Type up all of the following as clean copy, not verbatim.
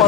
J'ai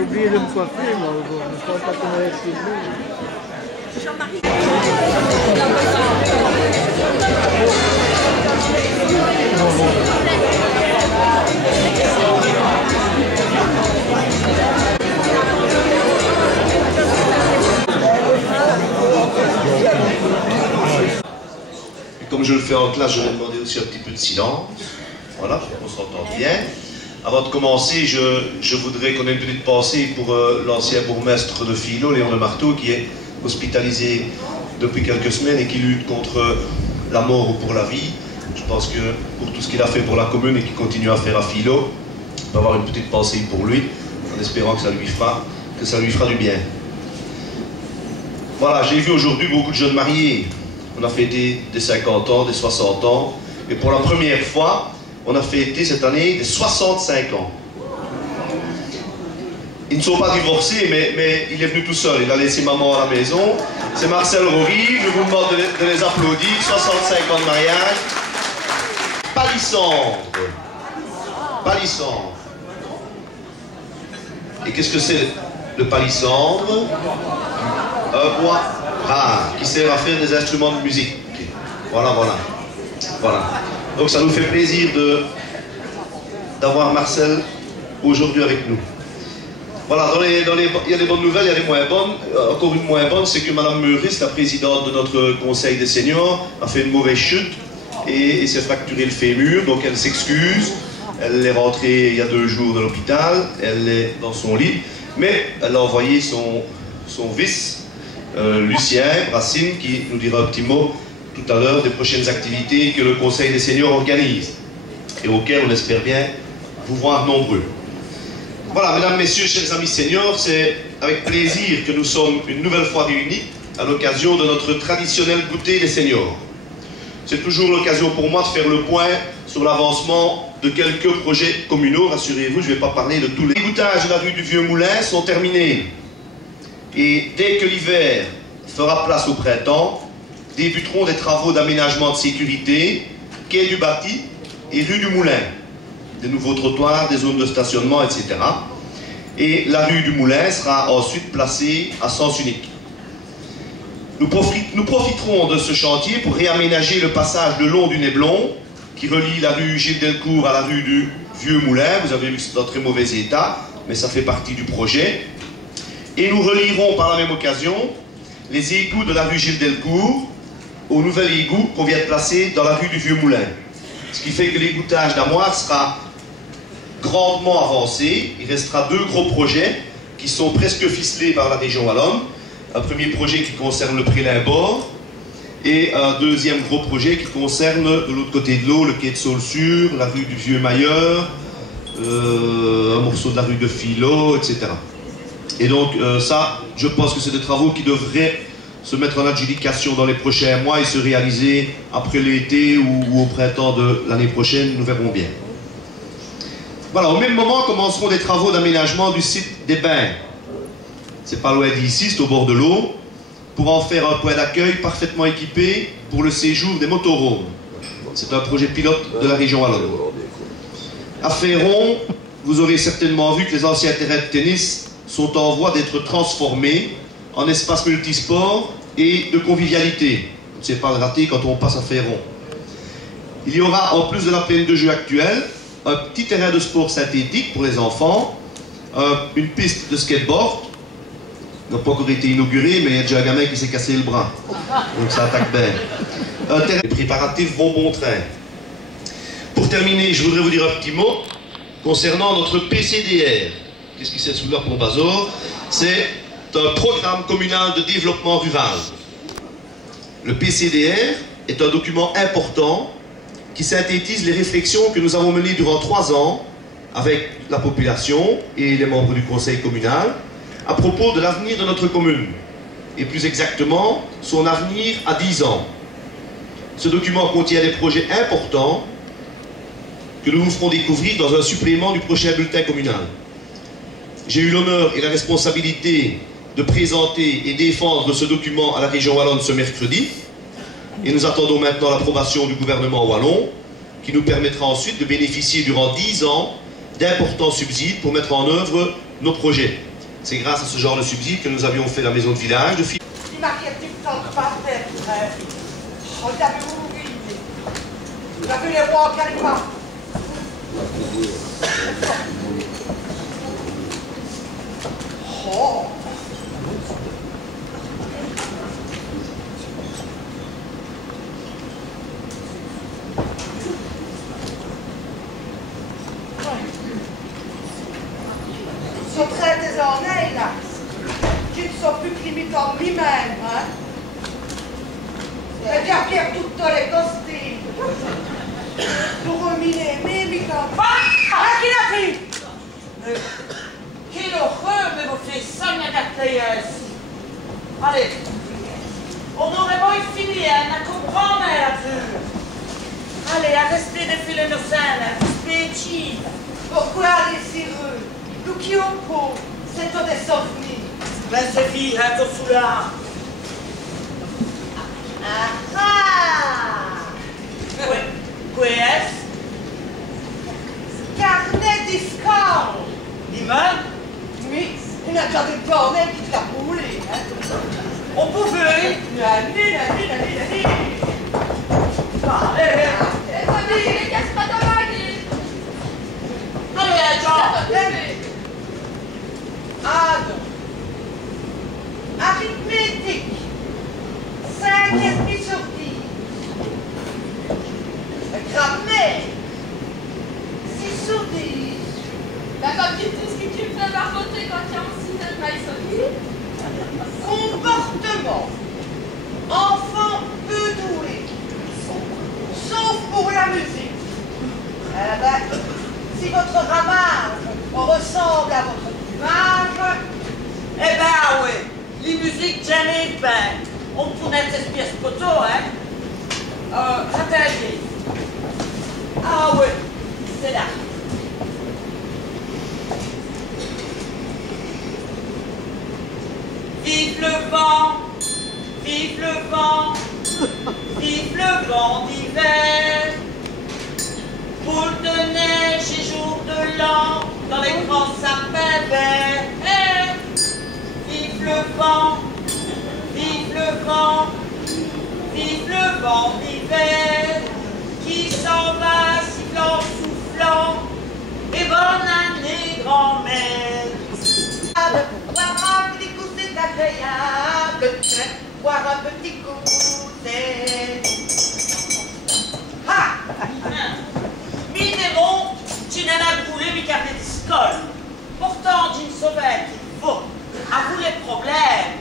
oublié de me coiffer, moi. Je ne pense pas comment être filmé. Comme je le fais en classe, je vais demander aussi un petit peu de silence. Voilà, on s'entend bien. Avant de commencer, je voudrais qu'on ait une petite pensée pour l'ancien bourgmestre de Philo, Léon de Marteau, qui est hospitalisé depuis quelques semaines et qui lutte contre la mort ou pour la vie. Je pense que pour tout ce qu'il a fait pour la commune et qu'il continue à faire à Philo, on peut avoir une petite pensée pour lui, en espérant que ça lui fera du bien. Voilà, j'ai vu aujourd'hui beaucoup de jeunes mariés. On a fêté des 50 ans, des 60 ans, et pour la première fois, on a fêté cette année des 65 ans. Ils ne sont pas divorcés, mais il est venu tout seul, il a laissé maman à la maison. C'est Marcel Rory, je vous demande de les applaudir, 65 ans de mariage. Palissandre. Palissandre. Et qu'est-ce que c'est le palissandre? Un bois rare qui sert à faire des instruments de musique. Voilà. Donc ça nous fait plaisir d'avoir Marcel aujourd'hui avec nous. Voilà, il y a des bonnes nouvelles, il y a des moins bonnes. Encore une moins bonne, c'est que Madame Meurice, la présidente de notre conseil des seniors, a fait une mauvaise chute et s'est fracturé le fémur, donc elle s'excuse. Elle est rentrée il y a 2 jours de l'hôpital, elle est dans son lit, mais elle a envoyé son vice, Lucien Brassine, qui nous dira un petit mot tout à l'heure des prochaines activités que le Conseil des seniors organise et auxquelles on espère bien vous voir nombreux. Voilà, mesdames, messieurs, chers amis seniors, c'est avec plaisir que nous sommes une nouvelle fois réunis à l'occasion de notre traditionnel goûter des seniors. C'est toujours l'occasion pour moi de faire le point sur l'avancement de quelques projets communaux. Rassurez-vous, je ne vais pas parler de tous les goûtages de la rue du Vieux Moulin sont terminés. Et dès que l'hiver fera place au printemps, débuteront des travaux d'aménagement de sécurité, quai du Bâti et rue du Moulin. Des nouveaux trottoirs, des zones de stationnement, etc. Et la rue du Moulin sera ensuite placée à sens unique. Nous profiterons de ce chantier pour réaménager le passage le long du Néblon, qui relie la rue Gilles Delcourt à la rue du Vieux Moulin. Vous avez vu que c'est dans très mauvais état, mais ça fait partie du projet. Et nous relierons par la même occasion les égouts de la rue Gilles Delcourt au nouvel égout qu'on vient de placer dans la rue du Vieux Moulin. Ce qui fait que l'égouttage d'Amoir sera grandement avancé. Il restera 2 gros projets qui sont presque ficelés par la région wallonne. Un premier projet qui concerne le Prélin-Bord et un deuxième gros projet qui concerne de l'autre côté de l'eau le quai de Saulsure, la rue du Vieux Mailleur, un morceau de la rue de Philo, etc. Et donc ça, je pense que c'est des travaux qui devraient se mettre en adjudication dans les prochains mois et se réaliser après l'été ou au printemps de l'année prochaine, nous verrons bien. Voilà, au même moment commenceront des travaux d'aménagement du site des bains. C'est pas loin d'ici, c'est au bord de l'eau, pour en faire un point d'accueil parfaitement équipé pour le séjour des motorhomes. C'est un projet pilote de la région wallonne. À Féron, vous aurez certainement vu que les anciens terrains de tennis sont en voie d'être transformés en espace multisport et de convivialité. C'est pas le rater quand on passe à Féron. Il y aura, en plus de la plaine de jeu actuelle, un petit terrain de sport synthétique pour les enfants, une piste de skateboard, n'a pas encore été inaugurée, mais il y a déjà un gamin qui s'est cassé le bras. Donc ça attaque bien. Un terrain de préparatifs vont bon train. Pour terminer, je voudrais vous dire un petit mot concernant notre PCDR. Qu'est-ce qui c'est sous leur Montbazor? C'est un programme communal de développement rural. Le PCDR est un document important qui synthétise les réflexions que nous avons menées durant 3 ans avec la population et les membres du conseil communal à propos de l'avenir de notre commune, et plus exactement son avenir à 10 ans. Ce document contient des projets importants que nous vous ferons découvrir dans un supplément du prochain bulletin communal. J'ai eu l'honneur et la responsabilité de présenter et défendre ce document à la région wallonne ce mercredi. Et nous attendons maintenant l'approbation du gouvernement wallon, qui nous permettra ensuite de bénéficier durant 10 ans d'importants subsides pour mettre en œuvre nos projets. C'est grâce à ce genre de subsides que nous avions fait la maison de village. Vous avez les rois en calima. Oh. Ce trait des orneils là, qui ne sont plus que limites en lui-même, hein. Et bien Pierre toutes les costumes. Pour ruminer, mais qui l'a pris? Quel horreur, mais vous faites ça, allez, on aurait beau y finir, à comprendre la vue. Allez, à rester des filets de scène, spécifiques. Pourquoi aller si rude? Nous qui ont pour, c'est des souvenirs. Mais c'est vie, hein, tout sous là. Ah ah! Mais oui. Quoi est-ce? Carnet discount! Dis-moi? Oui, il a déjà des carnets qui t'a roulé, hein? On pouvait! Allez! Allez, casse pas ta bague! Allez, Jean! Adam! Arithmétique! 5,5 sur 10. Grammaire 6 sur 10. Bah comme tu dis ce que tu me fais marmoter quand tu es en 6 maïs. Comportement. Enfant peu doué. Sauf pour la musique. Eh ben, si votre ramage ressemble à votre plumage, eh ben oui, les musiques jamais ben. On pourrait t'espérer ce poteau, hein? Rattaquez. Ah oui, c'est là. Vive le vent, vive le vent, vive le vent d'hiver. Boule de neige et jour de l'an dans les grands sapins verts. Vive le vent, vive le vent, vive le vent d'hiver. Qui s'en va sifflant, soufflant, et bonne année grand-mère. Boire un petit coup c'est agréable, boire un petit coup c'est... Ha! Minéraux, tu n'en as brûlé mes carnets de scole. Pourtant, d'une sauvette, il faut. À vous les problèmes.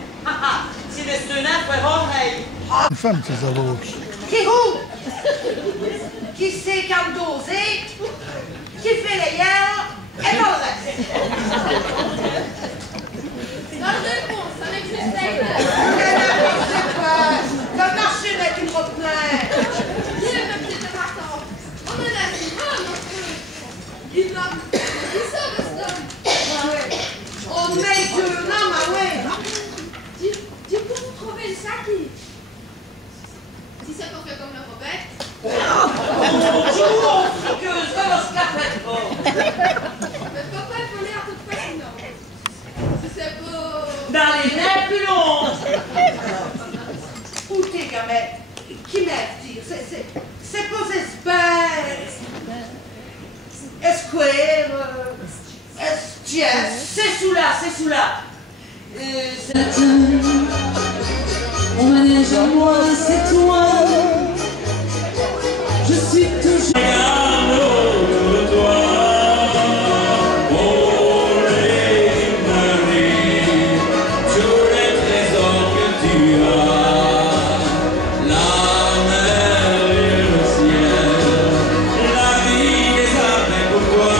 Si les sonneurs feront oreille. Une femme, c'est ça, vous. Qui roule? Qui sait qu'à doser? Qui fait les hier et dans le reste? Bonne réponse, ça n'existait pas. Le marché n'est qu'une trop pleine. Viens, ma petite martin. On en a dit, il va. Il sort de ce On met que non, ma ouais. Tu peux trouver le sac. Si ça t'en fait comme la robette. Bonjour, que ça va se la faire pas. Mais papa, il faut l'air toute fascinant. Si c'est beau. Dans les nerfs plus longs. Où t'es, gamin? Qui m'attire? C'est pas espèce. Esquire. C'est sous là, c'est sous là. Mon manège à moi, c'est toi. Je suis toujours de toi. Oh, Lady Mary, tous les trésors que tu as, la mer et le ciel, la vie est faite pour toi.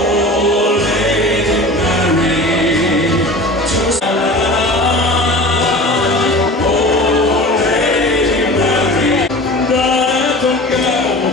Oh, Lady Mary, tout ça. Oh, Lady Mary, dans ton cœur.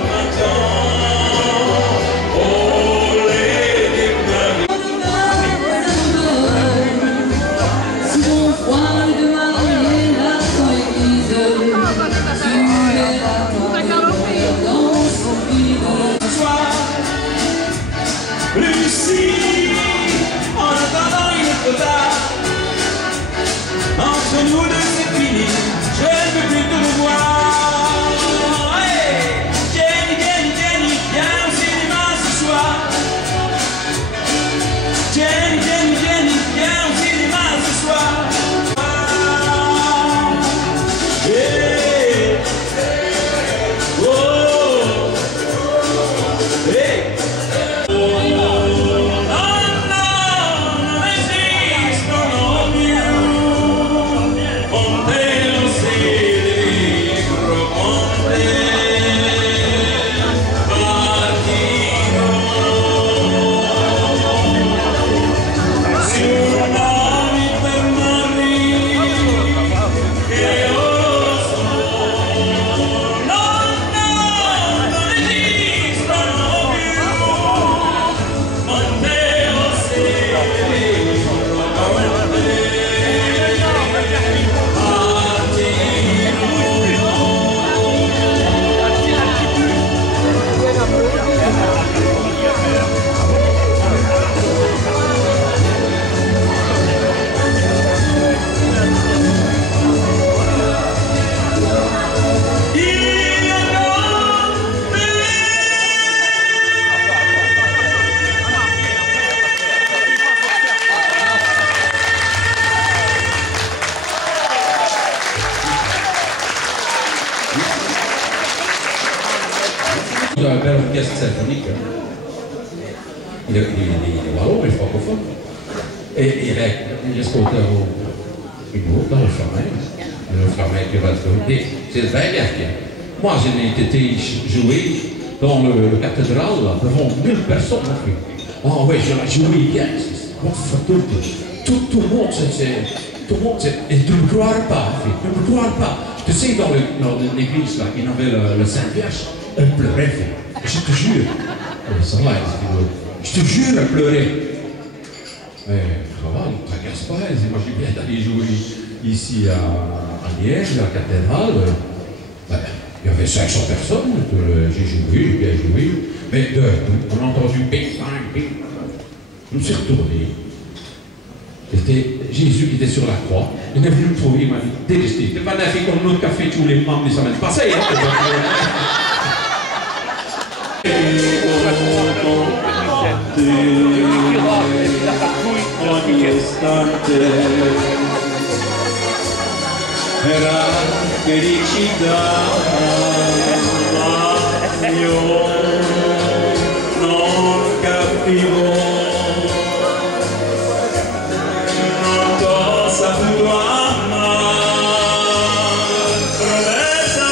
Il a un bel orchestre symphonique. Il est wallon, mais francophone. Et il est auteur au dans le flamenco. Le flamenco qui va se faire. C'est très bien. Moi, j'ai été joué dans le cathédrale devant 1000 personnes. Ah oui, j'ai joué bien. Tout le monde, et tu ne me crois pas, tu ne me crois pas. Tu sais, dans l'église, là, il y avait le Saint-Vierge, elle pleurait, je te jure. Je te jure, elle pleurait. Mais ça va, ne tracasse pas, moi j'ai bien d'aller jouer ici à Liège, à la cathédrale. Ben, il y avait 500 personnes, j'ai bien joué. Mais on a entendu bing, bang, bing. Je me suis retourné. C'était Jésus qui était sur la croix. Il est venu me trouver, il m'a dit, délesté. Tu n'es pas fait comme notre café tous les membres, mais ça m'a passé. Era felicità, ma io non capivo cosa tu amare, promessa.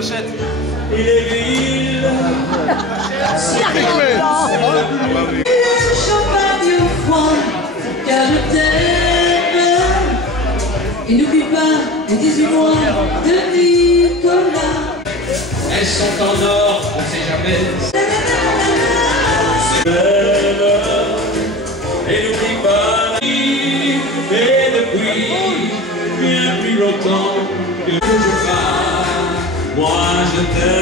J'achète. Et les villes, Champagne froid, car je t'aime. Et n'oublie pas les 18 mois de Nicolas. Elles sont en or, on sait jamais. et n'oublie pas la vie. Et depuis bien plus longtemps que je pars, moi je t'aime.